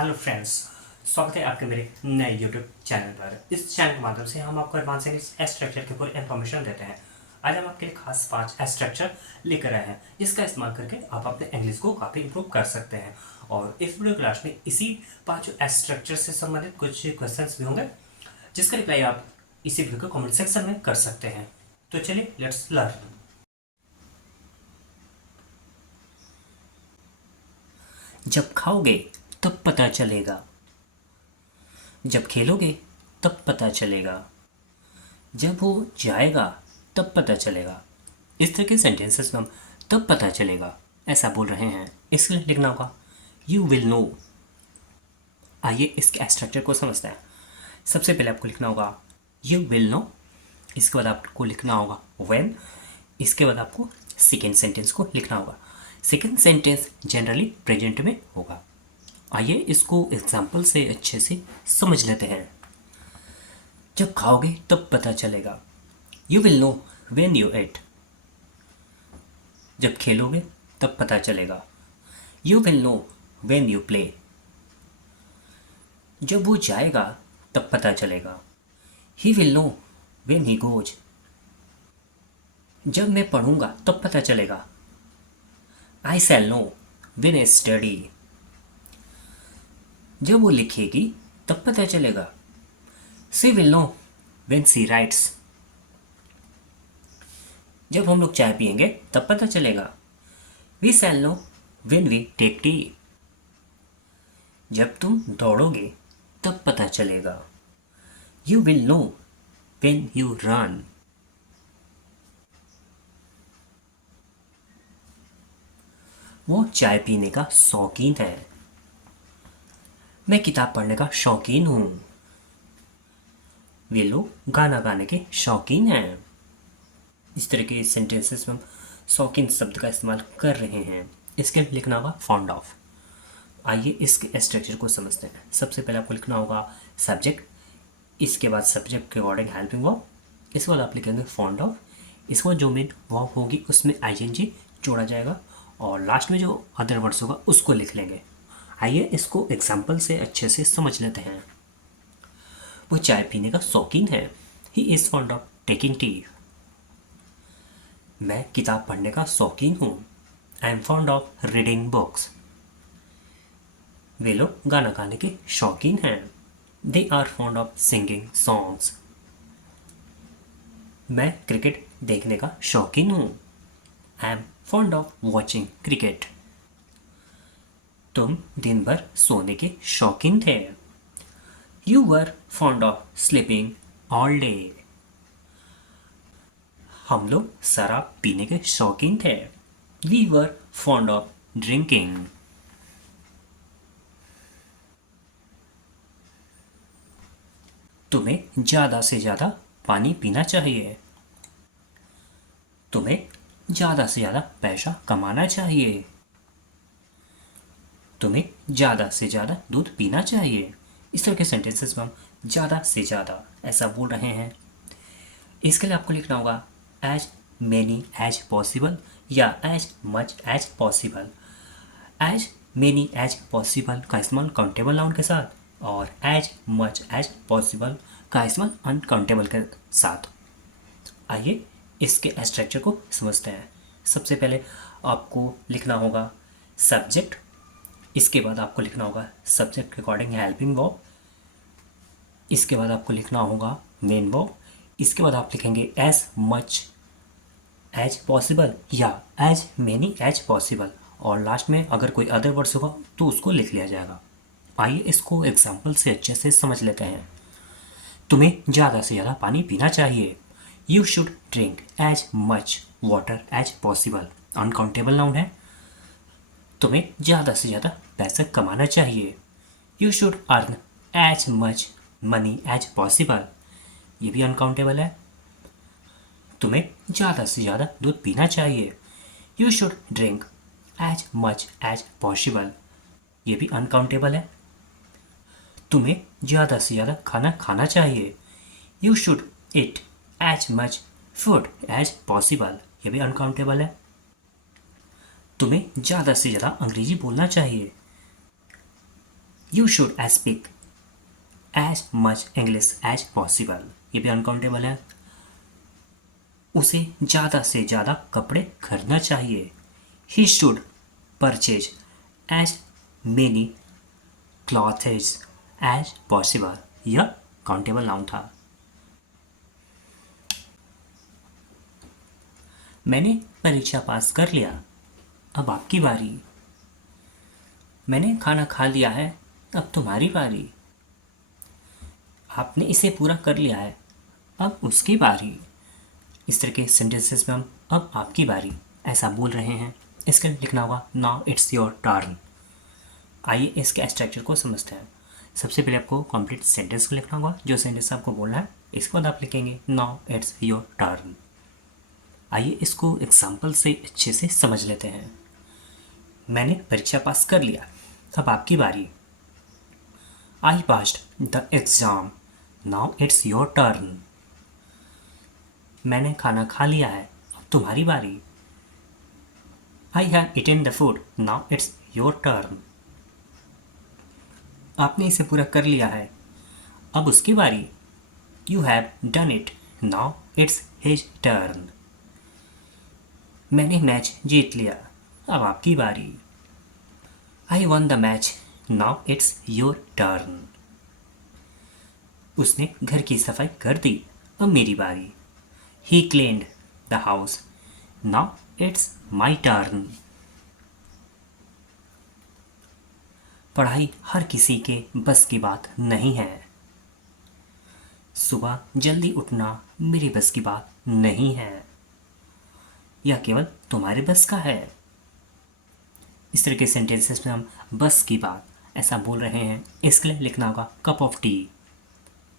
Hello friends, स्वागत है आपके मेरे नए यूट्यूब चैनल पर। इस चैनल के माध्यम से हम आपको एडवांस इंग्लिश स्ट्रक्चर के पूरे इन्फॉर्मेशन देते हैं। आज हम आपके लिए खास 5 स्ट्रक्चर लेकर आए हैं, जिसका इस्तेमाल करके आप अपने इंग्लिश को काफ़ी इंप्रूव कर सकते हैं। और इस वीडियो क्लास में इसी 5 स्ट्रक्चर से संबंधित कुछ क्वेश्चंस भी होंगे, जिसका रिप्लाई आप इसी वीडियो के कमेंट सेक्शन में कर सकते हैं। तो चलिए लेट्स लर्न। जब खाओगे तब पता चलेगा, जब खेलोगे तब पता चलेगा, जब वो जाएगा तब पता चलेगा। इस तरह के सेंटेंसेस में हम तब पता चलेगा ऐसा बोल रहे हैं, इसके लिए लिखना होगा यू विल नो। आइए इसके स्ट्रक्चर को समझते हैं। सबसे पहले आपको लिखना होगा यू विल नो, इसके बाद आपको लिखना होगा व्हेन, इसके बाद आपको सेकेंड सेंटेंस को लिखना होगा। सेकेंड सेंटेंस जनरली प्रेजेंट में होगा। आइए इसको एग्जाम्पल से अच्छे से समझ लेते हैं। जब खाओगे तब पता चलेगा, you will know when you ate. जब खेलोगे तब पता चलेगा, you will know when you play. जब वो जाएगा तब पता चलेगा, he will know when he goes. जब मैं पढ़ूंगा तब पता चलेगा, I shall know when I study. जब वो लिखेगी तब पता चलेगा, she will know when she writes. जब हम लोग चाय पियेंगे तब पता चलेगा, we shall know when we take tea. जब तुम दौड़ोगे तब पता चलेगा, you will know when you run. वो चाय पीने का शौकीन है, मैं किताब पढ़ने का शौकीन हूं। वे लोग गाना गाने के शौकीन हैं। इस तरह के सेंटेंसेस में हम शौकीन शब्द का इस्तेमाल कर रहे हैं। इसके लिए लिखना होगा फॉन्ड ऑफ। आइए इसके स्ट्रक्चर को समझते हैं। सबसे पहले आपको लिखना होगा सब्जेक्ट, इसके बाद सब्जेक्ट के अकॉर्डिंग हेल्पिंग वर्ब, इसके बाद आप लिखेंगे फॉन्ड ऑफ। इसके बाद जो मेन वर्ब होगी उसमें आईएनजी जोड़ा जाएगा और लास्ट में जो अदर वर्ड्स होगा उसको लिख लेंगे। आइए इसको एग्जाम्पल से अच्छे से समझ लेते हैं। वो चाय पीने का शौकीन है, he is fond of taking tea. मैं किताब पढ़ने का शौकीन हूँ, I am fond of reading books. वे लोग गाना गाने के शौकीन हैं, they are fond of singing songs. मैं क्रिकेट देखने का शौकीन हूँ, I am fond of watching cricket. तुम दिन भर सोने के शौकीन थे, you were fond of sleeping all day. हम लोग शराब पीने के शौकीन थे, we were fond of drinking. तुम्हें ज़्यादा से ज़्यादा पानी पीना चाहिए, तुम्हें ज़्यादा से ज़्यादा पैसा कमाना चाहिए, तुम्हें ज़्यादा से ज़्यादा दूध पीना चाहिए। इस तरह के सेंटेंसेस में हम ज़्यादा से ज़्यादा ऐसा बोल रहे हैं। इसके लिए आपको लिखना होगा एज मैनी एज पॉसिबल या as much as possible. As many as possible का इस्तेमाल काउंटेबल नाउन के साथ और एज मच एज पॉसिबल का इस्तेमाल अनकाउंटेबल के साथ। आइए इसके स्ट्रक्चर को समझते हैं। सबसे पहले आपको लिखना होगा सब्जेक्ट, इसके बाद आपको लिखना होगा सब्जेक्ट के अकॉर्डिंग हेल्पिंग वर्ब, इसके बाद आपको लिखना होगा मेन वर्ब, इसके बाद आप लिखेंगे एज मच एज पॉसिबल या एज मैनी एज पॉसिबल और लास्ट में अगर कोई अदर वर्ड्स होगा तो उसको लिख लिया जाएगा। आइए इसको एग्जाम्पल से अच्छे से समझ लेते हैं। तुम्हें ज़्यादा से ज़्यादा पानी पीना चाहिए, you should drink as much water as possible, uncountable noun है। तुम्हें ज़्यादा से ज़्यादा पैसे कमाना चाहिए, you should earn as much money as possible, ये भी अनकाउंटेबल है। तुम्हें ज़्यादा से ज़्यादा दूध पीना चाहिए, you should drink as much as possible, ये भी अनकाउंटेबल है। तुम्हें ज़्यादा से ज़्यादा खाना खाना चाहिए, you should eat as much food as possible, ये भी अनकाउंटेबल है। तुम्हें ज़्यादा से ज़्यादा अंग्रेजी बोलना चाहिए, you should speak as much English as possible, ये भी अनकाउंटेबल है। उसे ज़्यादा से ज़्यादा कपड़े खरीदना चाहिए। He should purchase as many clothes as possible, यह काउंटेबल नाउन था। मैंने परीक्षा पास कर लिया, अब आपकी बारी। मैंने खाना खा लिया है, अब तुम्हारी बारी। आपने इसे पूरा कर लिया है, अब उसकी बारी। इस तरह के सेंटेंसेस में हम अब आपकी बारी ऐसा बोल रहे हैं। इसके लिखना होगा नाउ इट्स योर टर्न। आइए इसके स्ट्रक्चर को समझते हैं। सबसे पहले आपको कंप्लीट सेंटेंस को लिखना होगा, जो सेंटेंस आपको बोलना है। इसके बाद आप लिखेंगे नाउ इट्स योर टर्न। आइए इसको एग्जाम्पल से अच्छे से समझ लेते हैं। मैंने परीक्षा पास कर लिया, अब आपकी बारी। I passed the exam, now it's your turn. मैंने खाना खा लिया है, अब तुम्हारी बारी। I have eaten the food, now it's your turn. आपने इसे पूरा कर लिया है, अब उसकी बारी। You have done it, now it's his turn. मैंने मैच जीत लिया, अब आपकी बारी। I one the match, now it's your turn. उसने घर की सफाई कर दी, अब मेरी बारी। ही cleaned the house, now it's my turn. पढ़ाई हर किसी के बस की बात नहीं है। सुबह जल्दी उठना मेरी बस की बात नहीं है, यह केवल तुम्हारे बस का है। इस तरह के सेंटेंसेस में हम बस की बात ऐसा बोल रहे हैं। इसके लिए लिखना होगा कप ऑफ टी।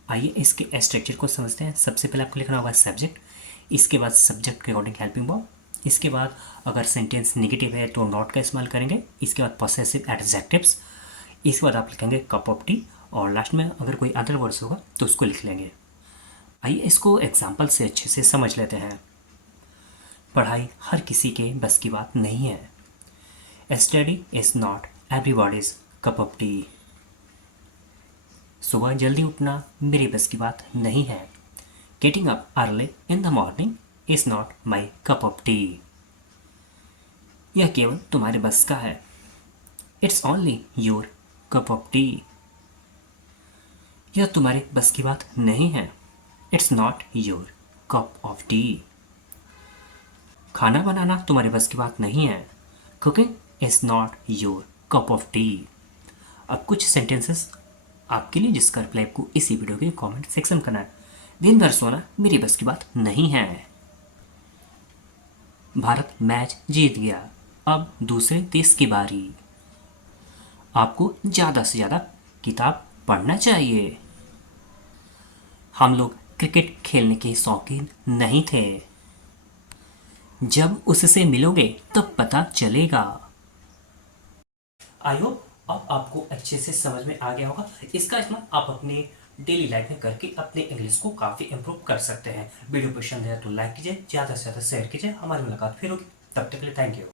आइए इसके स्ट्रक्चर को समझते हैं। सबसे पहले आपको लिखना होगा सब्जेक्ट, इसके बाद सब्जेक्ट के अकॉर्डिंग हेल्पिंग वर्ब, इसके बाद अगर सेंटेंस नेगेटिव है तो नॉट का इस्तेमाल करेंगे, इसके बाद पॉसेसिव एडजेक्टिव्स, इसके बाद आप लिखेंगे कप ऑफ टी, और लास्ट में अगर कोई अदर वर्ड्स होगा तो उसको लिख लेंगे। आइए इसको एग्जाम्पल से अच्छे से समझ लेते हैं। पढ़ाई हर किसी के बस की बात नहीं है। Study is not everybody's cup of T. सुबह जल्दी उठना मेरी बस की बात नहीं है। Getting up early in the morning is not my cup of T. यह केवल तुम्हारे बस का है। It's only your cup of T. यह तुम्हारे बस की बात नहीं है। It's not your cup of T. खाना बनाना तुम्हारे बस की बात नहीं है। Cooking is not your cup of T. अब कुछ सेंटेंसेस आपके लिए जिसका रिप्लाई आपको इसी वीडियो के कमेंट सेक्शन करना है। दिन भर सोना मेरी बस की बात नहीं है। भारत मैच जीत गया, अब दूसरे देश की बारी। आपको ज़्यादा से ज़्यादा किताब पढ़ना चाहिए। हम लोग क्रिकेट खेलने के शौकीन नहीं थे। जब उससे मिलोगे तब पता चलेगा। आई होप अब आपको अच्छे से समझ में आ गया होगा। इसका इस्तेमाल आप अपने डेली लाइफ में करके अपने इंग्लिश को काफ़ी इंप्रूव कर सकते हैं। वीडियो पसंद है तो लाइक कीजिए, ज़्यादा से ज़्यादा शेयर कीजिए। हमारी मुलाकात फिर होगी, तब तक के लिए थैंक यू।